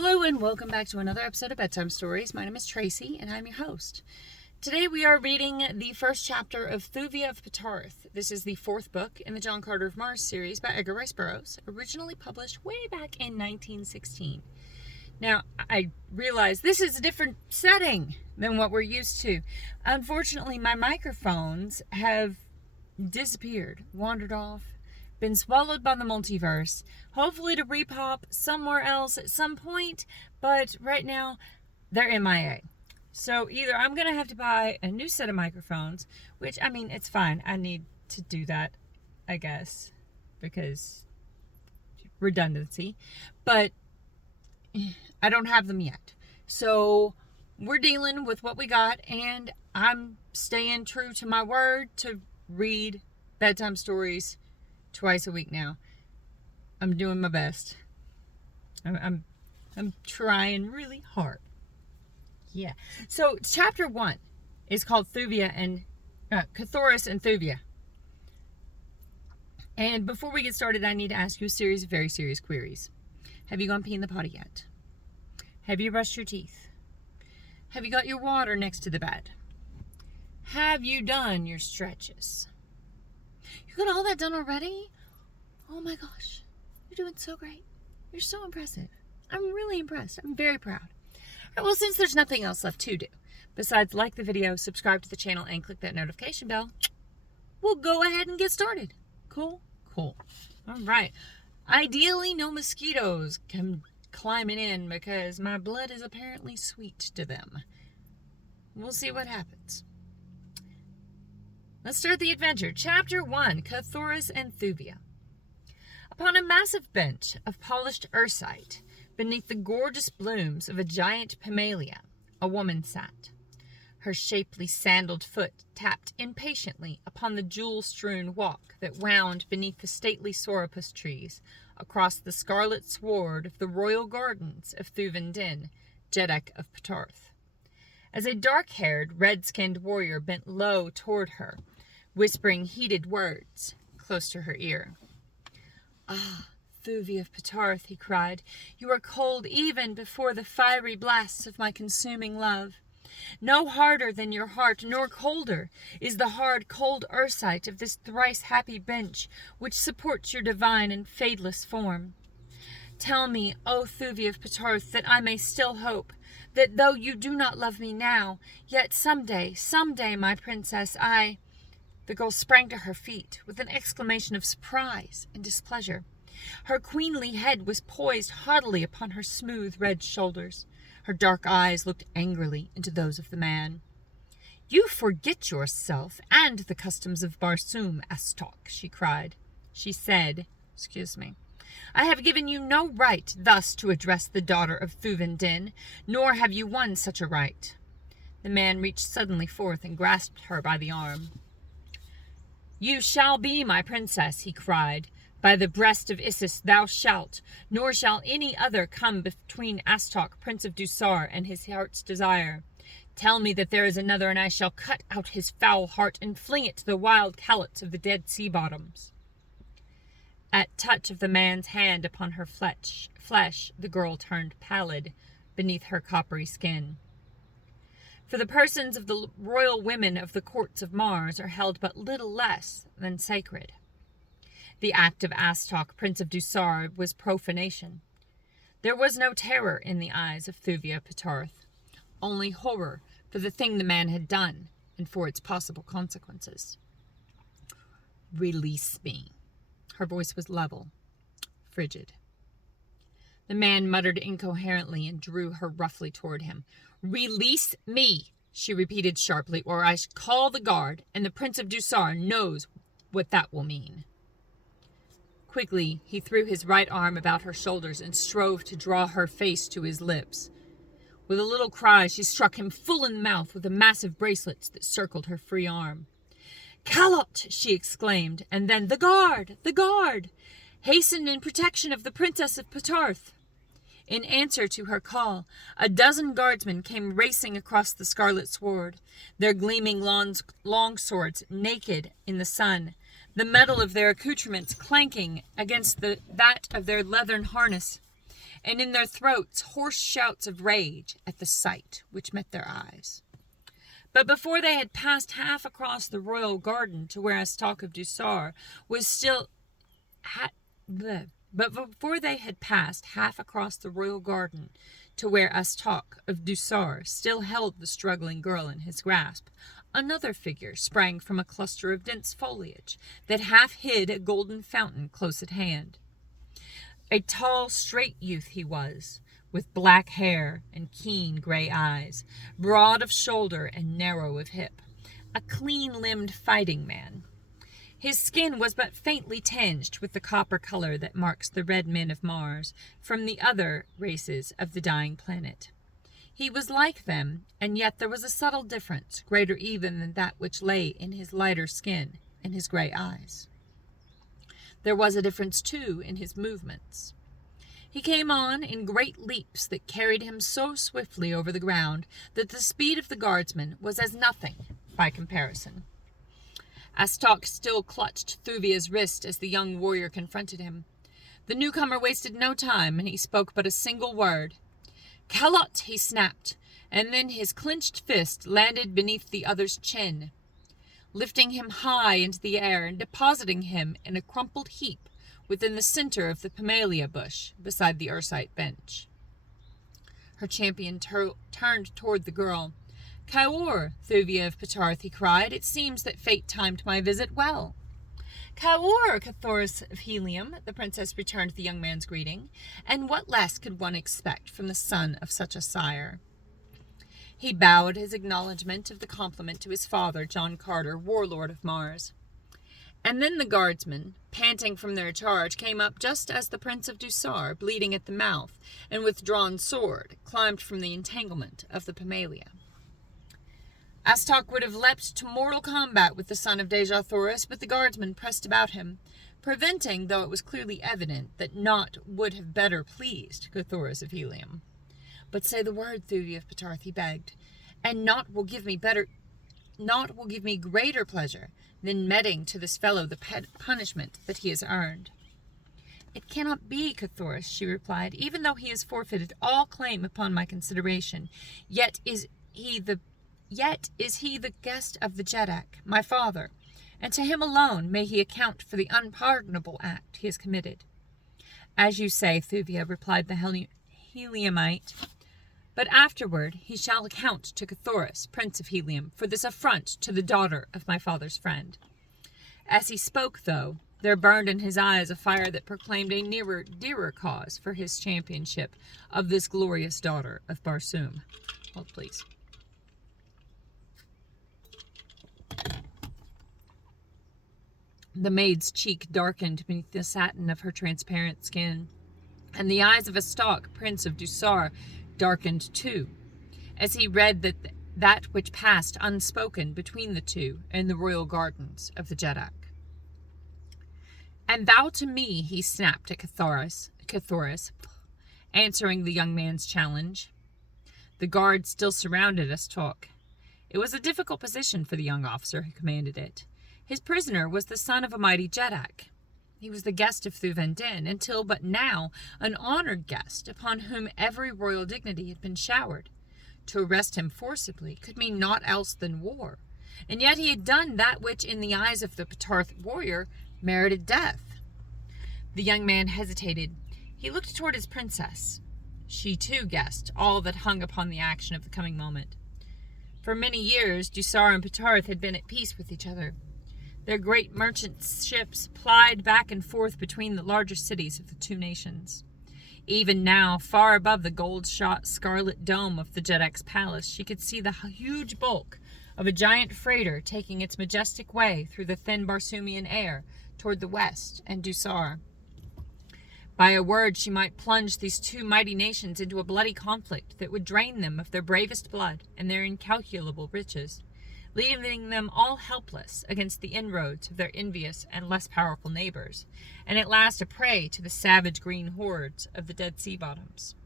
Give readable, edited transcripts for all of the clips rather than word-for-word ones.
Hello and welcome back to another episode of Bedtime Stories. My name is Tracy and I'm your host. Today we are reading the first chapter of Thuvia of Petarth. This is the fourth book in the John Carter of Mars series by Edgar Rice Burroughs, originally published way back in 1916. Now, I realize this is a different setting than what we're used to. Unfortunately, my microphones have disappeared, wandered off, been swallowed by the multiverse, hopefully to repop somewhere else at some point, but right now they're MIA. So either I'm going to have to buy a new set of microphones, which, I mean, it's fine. I need to do that, I guess, because redundancy, but I don't have them yet. So we're dealing with what we got, and I'm staying true to my word to read bedtime stories twice a week now. I'm doing my best. I'm trying really hard. Yeah. So chapter 1 is called Thuvia and Cathoris and Thuvia. And before we get started, I need to ask you a series of very serious queries. Have you gone pee in the potty yet? Have you brushed your teeth? Have you got your water next to the bed? Have you done your stretches? You got all that done already? Oh my gosh. You're doing so great. You're so impressive. I'm really impressed. I'm very proud. All right, well, since there's nothing else left to do, besides like the video, subscribe to the channel, and click that notification bell, we'll go ahead and get started. Cool? Cool. All right. Ideally, no mosquitoes come climbing in because my blood is apparently sweet to them. We'll see what happens. Let's start the adventure. Chapter 1, Cathoris and Thuvia. Upon a massive bench of polished ursite, beneath the gorgeous blooms of a giant pimalia, a woman sat. Her shapely sandaled foot tapped impatiently upon the jewel-strewn walk that wound beneath the stately sorapus trees across the scarlet sward of the royal gardens of Thuvin, Jeddak of Petarth. As a dark-haired, red-skinned warrior bent low toward her, whispering heated words close to her ear. "Ah, Thuvia of Petarth," he cried, "you are cold even before the fiery blasts of my consuming love. No harder than your heart, nor colder, is the hard, cold ursite of this thrice-happy bench which supports your divine and fadeless form. Tell me, O Thuvia of Petarth, that I may still hope, that though you do not love me now, yet someday, my princess, The girl sprang to her feet with an exclamation of surprise and displeasure. Her queenly head was poised haughtily upon her smooth red shoulders. Her dark eyes looked angrily into those of the man. "You forget yourself and the customs of Barsoom, Astok," she cried. She said, "I have given you no right thus to address the daughter of Thuvin, nor have you won such a right." The man reached suddenly forth and grasped her by the arm. "You shall be my princess," he cried. "By the breast of Isis thou shalt, nor shall any other come between Astok, Prince of Dusar, and his heart's desire. Tell me that there is another, and I shall cut out his foul heart and fling it to the wild calots of the dead sea bottoms." At touch of the man's hand upon her flesh, the girl turned pallid beneath her coppery skin. For the persons of the royal women of the courts of Mars are held but little less than sacred. The act of Astok, Prince of Dusar, was profanation. There was no terror in the eyes of Thuvia Petarth, only horror for the thing the man had done and for its possible consequences. "Release me." Her voice was level, frigid. The man muttered incoherently and drew her roughly toward him. "Release me," she repeated sharply, "or I call the guard, and the Prince of Dusar knows what that will mean." Quickly, he threw his right arm about her shoulders and strove to draw her face to his lips. With a little cry, she struck him full in the mouth with the massive bracelets that circled her free arm. "Calot!" she exclaimed, and then, "The guard! The guard! Hasten in protection of the Princess of Petarth!" In answer to her call, a dozen guardsmen came racing across the scarlet sward, their gleaming long swords naked in the sun, the metal of their accoutrements clanking against that of their leathern harness. and in their throats hoarse shouts of rage at the sight which met their eyes. But before they had passed half across the royal garden to where Astok of Dusar was still But before they had passed half across the royal garden to where Astok of Dusar still held the struggling girl in his grasp, another figure sprang from a cluster of dense foliage that half hid a golden fountain close at hand. A tall, straight youth he was, with black hair and keen gray eyes, broad of shoulder and narrow of hip, a clean-limbed fighting man. His skin was but faintly tinged with the copper color that marks the red men of Mars from the other races of the dying planet. He was like them, and yet there was a subtle difference, greater even than that which lay in his lighter skin and his gray eyes. There was a difference, too, in his movements. He came on in great leaps that carried him so swiftly over the ground that the speed of the guardsman was as nothing by comparison. Astok still clutched Thuvia's wrist as the young warrior confronted him. The newcomer wasted no time, and he spoke but a single word. "Kalot!" he snapped, and then his clenched fist landed beneath the other's chin, lifting him high into the air and depositing him in a crumpled heap within the center of the pimalia bush beside the ursite bench. Her champion turned toward the girl. "Kaor, Thuvia of Petarth," he cried, "it seems that fate timed my visit well." "Kaor, Cathoris of Helium," the princess returned the young man's greeting, "and what less could one expect from the son of such a sire?" He bowed his acknowledgment of the compliment to his father, John Carter, warlord of Mars. And then the guardsmen, panting from their charge, came up just as the Prince of Dusar, bleeding at the mouth and with drawn sword, climbed from the entanglement of the pimalia. Astok would have leapt to mortal combat with the son of Dejathoris, but the guardsmen pressed about him, preventing, though it was clearly evident that naught would have better pleased Cathoris of Helium. "But say the word, Thuvia of Petarth," he begged, "and naught will give me greater pleasure than meting to this fellow the punishment that he has earned." "It cannot be, Cathoris," she replied. "Even though he has forfeited all claim upon my consideration, yet is he the guest of the Jeddak, my father, and to him alone may he account for the unpardonable act he has committed." "As you say, Thuvia," replied the Heliumite, "but afterward he shall account to Cathoris, Prince of Helium, for this affront to the daughter of my father's friend." As he spoke, though, there burned in his eyes a fire that proclaimed a dearer cause for his championship of this glorious daughter of Barsoom. Hold, please. The maid's cheek darkened beneath the satin of her transparent skin, and the eyes of Astok, Prince of Dusar, darkened too, as he read that which passed unspoken between the two in the royal gardens of the Jeddak. "And thou to me," he snapped at Cathoris, answering the young man's challenge. The guards still surrounded Astok. It was a difficult position for the young officer who commanded it. His prisoner was the son of a mighty Jeddak. He was the guest of Thuvendin, until but now an honored guest upon whom every royal dignity had been showered. To arrest him forcibly could mean naught else than war, and yet he had done that which in the eyes of the Petarth warrior merited death. The young man hesitated. He looked toward his princess. She too guessed all that hung upon the action of the coming moment. For many years Dusar and Petarth had been at peace with each other. Their great merchant ships plied back and forth between the larger cities of the two nations. Even now, far above the gold-shot scarlet dome of the Jeddak's palace, she could see the huge bulk of a giant freighter taking its majestic way through the thin Barsoomian air toward the west and Dusar. By a word, she might plunge these two mighty nations into a bloody conflict that would drain them of their bravest blood and their incalculable riches, leaving them all helpless against the inroads of their envious and less powerful neighbors, and at last a prey to the savage green hordes of the dead sea bottoms.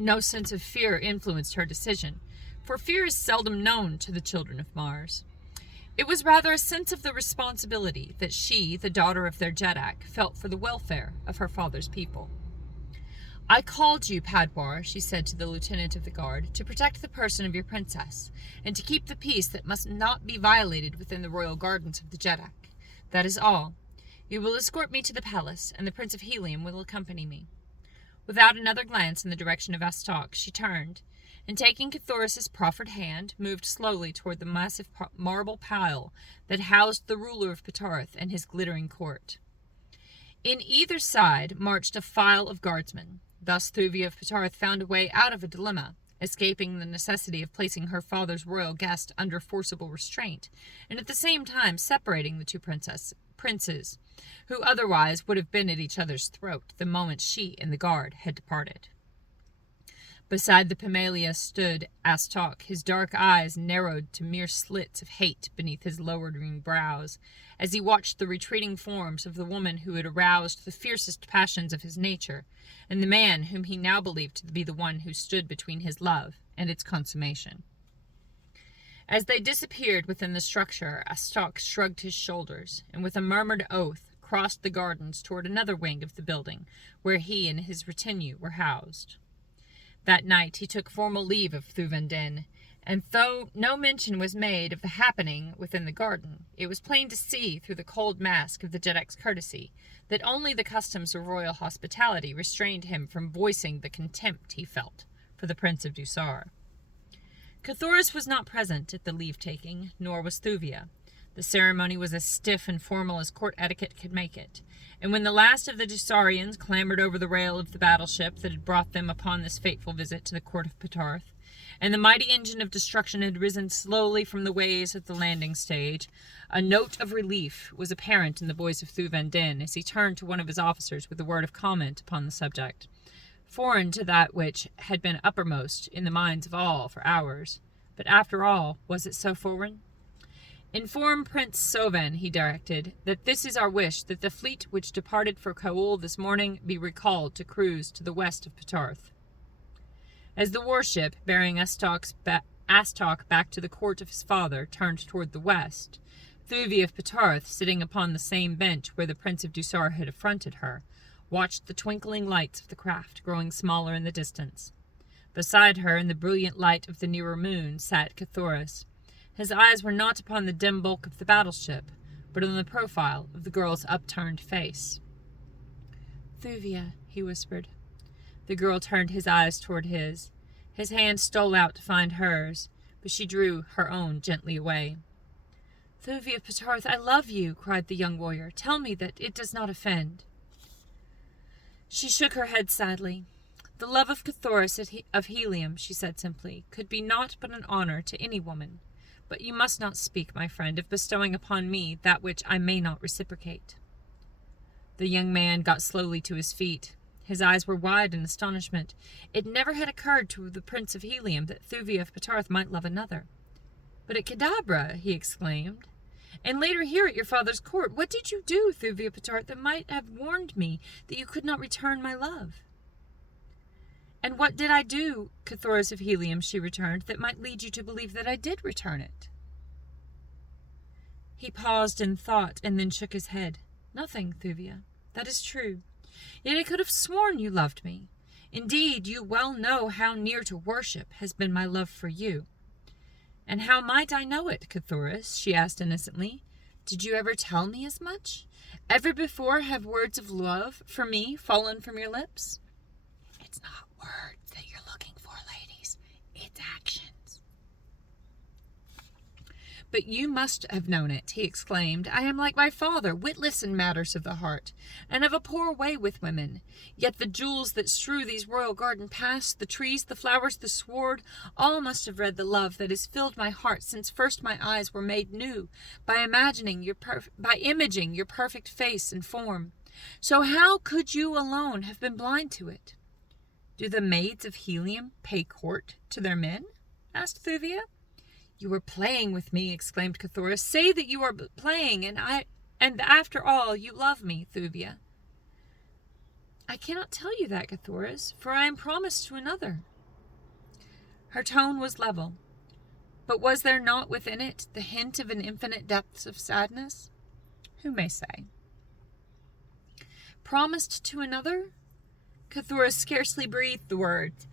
No sense of fear influenced her decision, for fear is seldom known to the children of Mars. It was rather a sense of the responsibility that she, the daughter of their Jeddak, felt for the welfare of her father's people. I called you, Padwar, she said to the lieutenant of the guard, to protect the person of your princess, and to keep the peace that must not be violated within the royal gardens of the Jeddak. That is all. You will escort me to the palace, and the Prince of Helium will accompany me. Without another glance in the direction of Astok, she turned, and taking Cathoris's proffered hand, moved slowly toward the massive marble pile that housed the ruler of Ptarth and his glittering court. In either side marched a file of guardsmen. Thus Thuvia of Ptarth found a way out of a dilemma, escaping the necessity of placing her father's royal guest under forcible restraint, and at the same time separating the two princes, who otherwise would have been at each other's throat the moment she and the guard had departed. Beside the Pamalia stood Astok, his dark eyes narrowed to mere slits of hate beneath his lowering brows, as he watched the retreating forms of the woman who had aroused the fiercest passions of his nature, and the man whom he now believed to be the one who stood between his love and its consummation. As they disappeared within the structure, Astok shrugged his shoulders, and with a murmured oath crossed the gardens toward another wing of the building, where he and his retinue were housed. That night he took formal leave of Thuvia, and though no mention was made of the happening within the garden, it was plain to see through the cold mask of the Jeddak's courtesy that only the customs of royal hospitality restrained him from voicing the contempt he felt for the Prince of Dusar. Cathoris was not present at the leave-taking, nor was Thuvia. The ceremony was as stiff and formal as court etiquette could make it, and when the last of the Dusarians clambered over the rail of the battleship that had brought them upon this fateful visit to the court of Ptarth, and the mighty engine of destruction had risen slowly from the ways at the landing stage, a note of relief was apparent in the voice of Thuvia as he turned to one of his officers with a word of comment upon the subject, foreign to that which had been uppermost in the minds of all for hours. But after all, was it so foreign? Inform Prince Sovan, he directed, that this is our wish, that the fleet which departed for Kaul this morning be recalled to cruise to the west of Ptarth. As the warship, bearing Astok back to the court of his father, turned toward the west, Thuvia of Ptarth, sitting upon the same bench where the Prince of Dusar had affronted her, watched the twinkling lights of the craft growing smaller in the distance. Beside her, in the brilliant light of the nearer moon, sat Cathoris. His eyes were not upon the dim bulk of the battleship, but on the profile of the girl's upturned face. "Thuvia," he whispered. The girl turned his eyes toward his. His hand stole out to find hers, but she drew her own gently away. "Thuvia of Ptarth, I love you," cried the young warrior. "Tell me that it does not offend." She shook her head sadly. "The love of Cathoris of Helium," she said simply, "could be naught but an honor to any woman. But you must not speak, my friend, of bestowing upon me that which I may not reciprocate." The young man got slowly to his feet. His eyes were wide in astonishment. It never had occurred to the Prince of Helium that Thuvia of Ptarth might love another. "But at Kadabra," he exclaimed, "and later here at your father's court, what did you do, Thuvia of Ptarth, that might have warned me that you could not return my love?" "And what did I do, Cathoris of Helium," she returned, "that might lead you to believe that I did return it?" He paused in thought, and then shook his head. "Nothing, Thuvia. That is true. Yet I could have sworn you loved me. Indeed, you well know how near to worship has been my love for you." "And how might I know it, Cathoris?" she asked innocently. "Did you ever tell me as much? Ever before have words of love for me fallen from your lips?" "It's not words that you're looking for, ladies. It's actions." "But you must have known it," he exclaimed. "I am like my father, witless in matters of the heart, and of a poor way with women. Yet the jewels that strew these royal garden paths, the trees, the flowers, the sward, all must have read the love that has filled my heart since first my eyes were made new, by imaging your perfect face and form. So how could you alone have been blind to it?" "Do the maids of Helium pay court to their men?" asked Thuvia. "You are playing with me," exclaimed Cathoris. "Say that you are playing, and after all you love me, Thuvia." "I cannot tell you that, Cathoris, for I am promised to another." Her tone was level, but was there not within it the hint of an infinite depths of sadness? Who may say? "Promised to another?" Cthulhu scarcely breathed the words.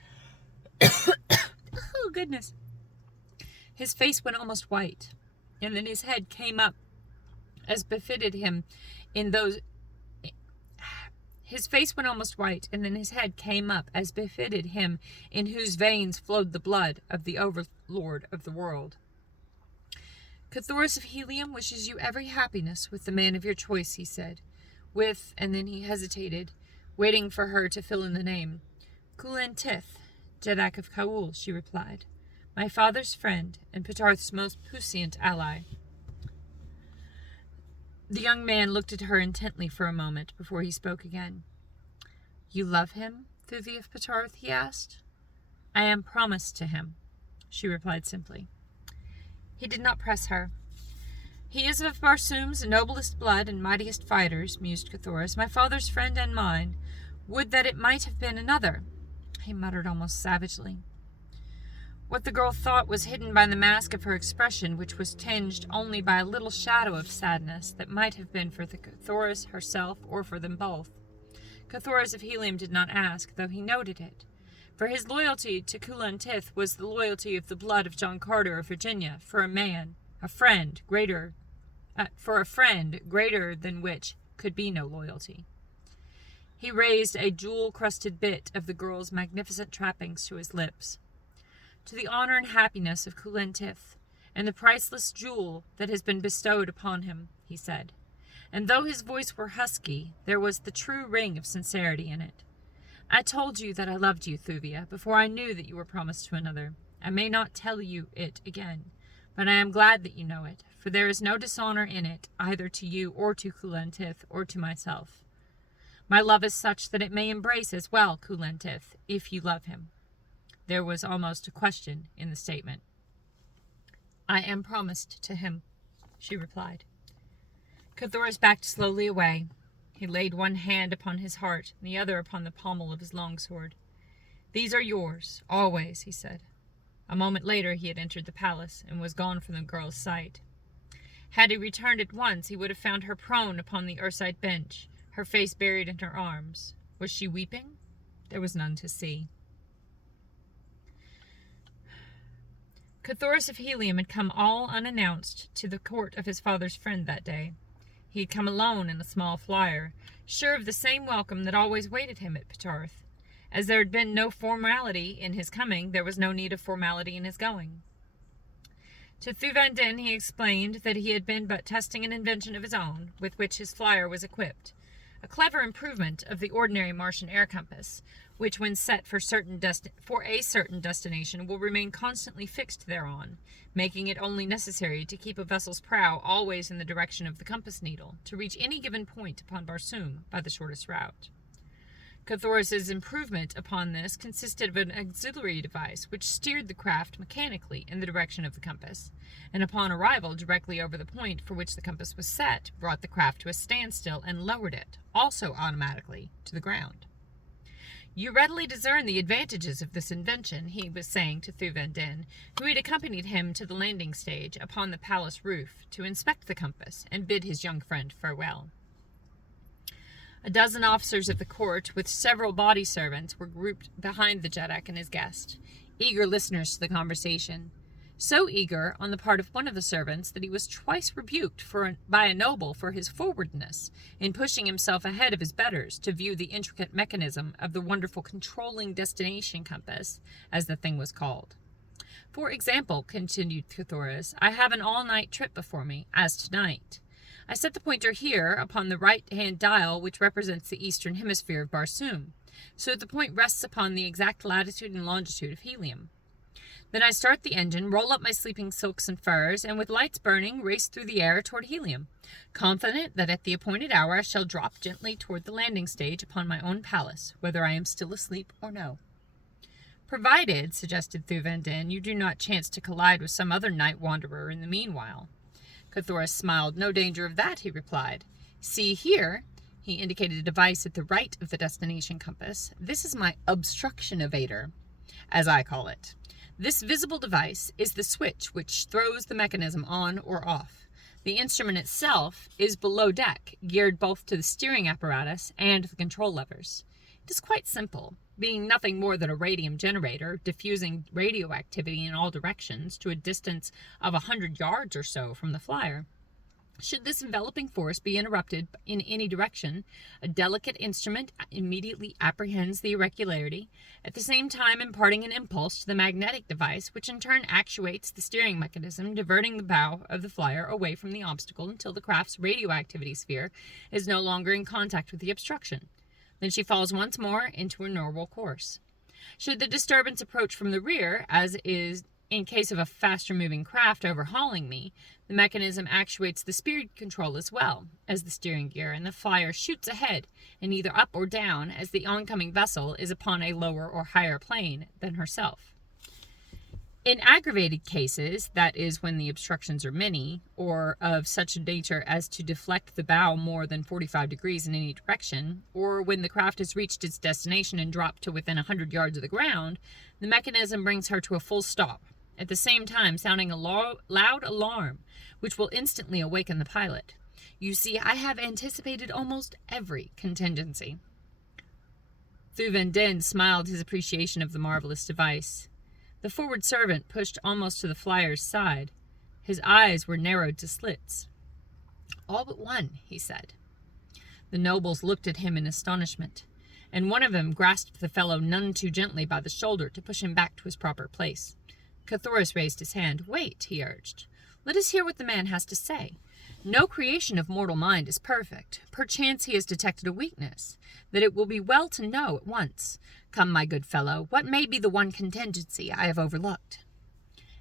Oh, goodness. His face went almost white, and then his head came up as befitted him in those... His face went almost white, and then his head came up as befitted him in whose veins flowed the blood of the overlord of the world. Cthulhu of Helium wishes you every happiness with the man of your choice, he said, and then he hesitated, waiting for her to fill in the name. Kulan Tith, Jeddak of Kaul, she replied, my father's friend and Petarth's most puissant ally. The young man looked at her intently for a moment before he spoke again. You love him, Thuvia of Petarth? He asked. I am promised to him, she replied simply. He did not press her. He is of Barsoom's noblest blood and mightiest fighters, mused Cthulhu, my father's friend and mine. Would that it might have been another, he muttered almost savagely. What the girl thought was hidden by the mask of her expression, which was tinged only by a little shadow of sadness that might have been for the Cthulhu herself or for them both. Cthulhu of Helium did not ask, though he noted it, for his loyalty to Kulan Tith was the loyalty of the blood of John Carter of Virginia for a friend greater than which could be no loyalty. He raised a jewel-crusted bit of the girl's magnificent trappings to his lips. To the honor and happiness of Kulan Tith, and the priceless jewel that has been bestowed upon him, he said. And though his voice were husky, there was the true ring of sincerity in it. I told you that I loved you, Thuvia, before I knew that you were promised to another. I may not tell you it again, but I am glad that you know it, for there is no dishonor in it, either to you or to Kulan Tith or to myself. My love is such that it may embrace as well Kulan Tith, if you love him. There was almost a question in the statement. I am promised to him, she replied. Cthulhu backed slowly away. He laid one hand upon his heart and the other upon the pommel of his longsword. These are yours, always, he said. A moment later he had entered the palace and was gone from the girl's sight. Had he returned at once, he would have found her prone upon the Ursite bench, her face buried in her arms. Was she weeping? There was none to see. Cthulhu of Helium had come all unannounced to the court of his father's friend that day. He had come alone in a small flyer, sure of the same welcome that always waited him at Petarth. As there had been no formality in his coming, there was no need of formality in his going. To Thuvia he explained that he had been but testing an invention of his own, with which his flyer was equipped, a clever improvement of the ordinary Martian air compass, which when set for a certain destination will remain constantly fixed thereon, making it only necessary to keep a vessel's prow always in the direction of the compass needle, to reach any given point upon Barsoom by the shortest route. Cthulhu's improvement upon this consisted of an auxiliary device which steered the craft mechanically in the direction of the compass, and upon arrival directly over the point for which the compass was set, brought the craft to a standstill and lowered it, also automatically, to the ground. You readily discern the advantages of this invention, he was saying to Thuvia, who had accompanied him to the landing stage upon the palace roof to inspect the compass and bid his young friend farewell. A dozen officers of the court, with several body servants, were grouped behind the Jeddak and his guest, eager listeners to the conversation. So eager on the part of one of the servants that he was twice rebuked by a noble for his forwardness in pushing himself ahead of his betters to view the intricate mechanism of the wonderful controlling destination compass, as the thing was called. For example, continued Cthulhu, I have an all-night trip before me, as tonight. I set the pointer here upon the right-hand dial which represents the eastern hemisphere of Barsoom, so that the point rests upon the exact latitude and longitude of Helium. Then I start the engine, roll up my sleeping silks and furs, and with lights burning, race through the air toward Helium, confident that at the appointed hour I shall drop gently toward the landing stage upon my own palace, whether I am still asleep or no. Provided, suggested Thuvia, you do not chance to collide with some other night wanderer in the meanwhile. Cthulhu smiled. No danger of that, he replied. See here, he indicated a device at the right of the destination compass. This is my obstruction evader, as I call it. This visible device is the switch which throws the mechanism on or off. The instrument itself is below deck, geared both to the steering apparatus and the control levers. It is quite simple, being nothing more than a radium generator diffusing radioactivity in all directions to a distance of 100 yards or so from the flyer. Should this enveloping force be interrupted in any direction, a delicate instrument immediately apprehends the irregularity, at the same time imparting an impulse to the magnetic device, which in turn actuates the steering mechanism, diverting the bow of the flyer away from the obstacle until the craft's radioactivity sphere is no longer in contact with the obstruction. Then she falls once more into a normal course. Should the disturbance approach from the rear, as is in case of a faster moving craft overhauling me, the mechanism actuates the speed control as well as the steering gear, and the flyer shoots ahead and either up or down as the oncoming vessel is upon a lower or higher plane than herself. In aggravated cases, that is when the obstructions are many, or of such a nature as to deflect the bow more than 45 degrees in any direction, or when the craft has reached its destination and dropped to within 100 yards of the ground, the mechanism brings her to a full stop, at the same time sounding a loud alarm, which will instantly awaken the pilot. You see, I have anticipated almost every contingency. Thuvia smiled his appreciation of the marvelous device. The forward servant pushed almost to the flyer's side. His eyes were narrowed to slits. "All but one," he said. The nobles looked at him in astonishment, and one of them grasped the fellow none too gently by the shoulder to push him back to his proper place. Cthulhu raised his hand. "Wait," he urged. "Let us hear what the man has to say. No creation of mortal mind is perfect. Perchance he has detected a weakness, that it will be well to know at once. Come, my good fellow, what may be the one contingency I have overlooked?"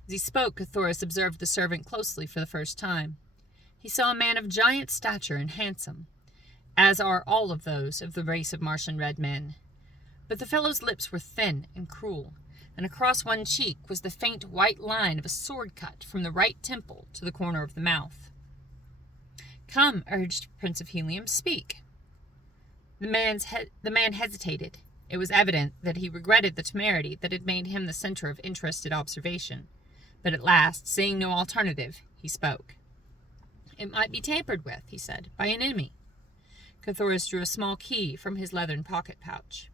As he spoke, Cthulhu observed the servant closely for the first time. He saw a man of giant stature and handsome, as are all of those of the race of Martian red men. But the fellow's lips were thin and cruel, and across one cheek was the faint white line of a sword cut from the right temple to the corner of the mouth. "Come," urged Prince of Helium, "speak." The man hesitated. It was evident that he regretted the temerity that had made him the center of interested observation. But at last, seeing no alternative, he spoke. "It might be tampered with," he said, "by an enemy." Cthulhu drew a small key from his leathern pocket pouch.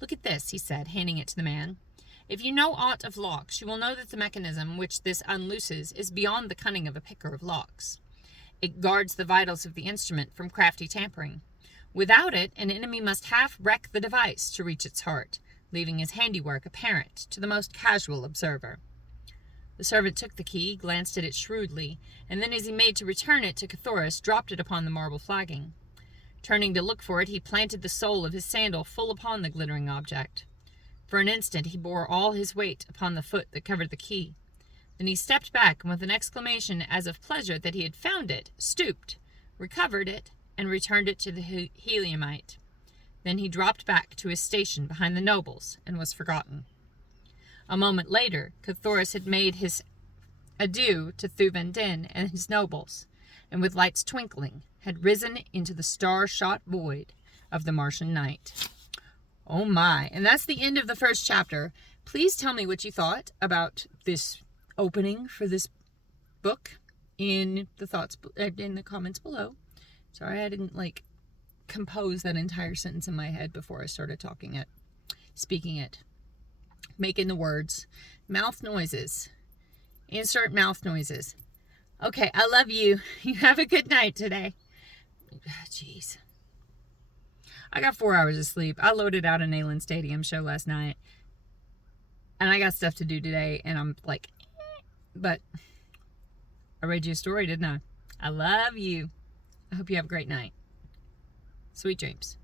"Look at this," he said, handing it to the man. "If you know aught of locks, you will know that the mechanism which this unlooses is beyond the cunning of a picker of locks. It guards the vitals of the instrument from crafty tampering. Without it, an enemy must half wreck the device to reach its heart, leaving his handiwork apparent to the most casual observer." The servant took the key, glanced at it shrewdly, and then as he made to return it to Cthulhu, dropped it upon the marble flagging. Turning to look for it, he planted the sole of his sandal full upon the glittering object. For an instant he bore all his weight upon the foot that covered the key. Then he stepped back, and with an exclamation as of pleasure that he had found it, stooped, recovered it, and returned it to the Heliumite. Then he dropped back to his station behind the nobles and was forgotten. A moment later, Cthulhu had made his adieu to Thuvia and his nobles, and with lights twinkling, had risen into the star-shot void of the Martian night. Oh my, and that's the end of the first chapter. Please tell me what you thought about this opening for this book in the comments below. Sorry, I didn't compose that entire sentence in my head before I started speaking it, making the words, mouth noises, insert mouth noises. Okay, I love you. You have a good night today. Jeez. I got 4 hours of sleep. I loaded out a Nayland Stadium show last night, and I got stuff to do today, and I'm like, but I read you a story, didn't I? I love you. I hope you have a great night. Sweet dreams.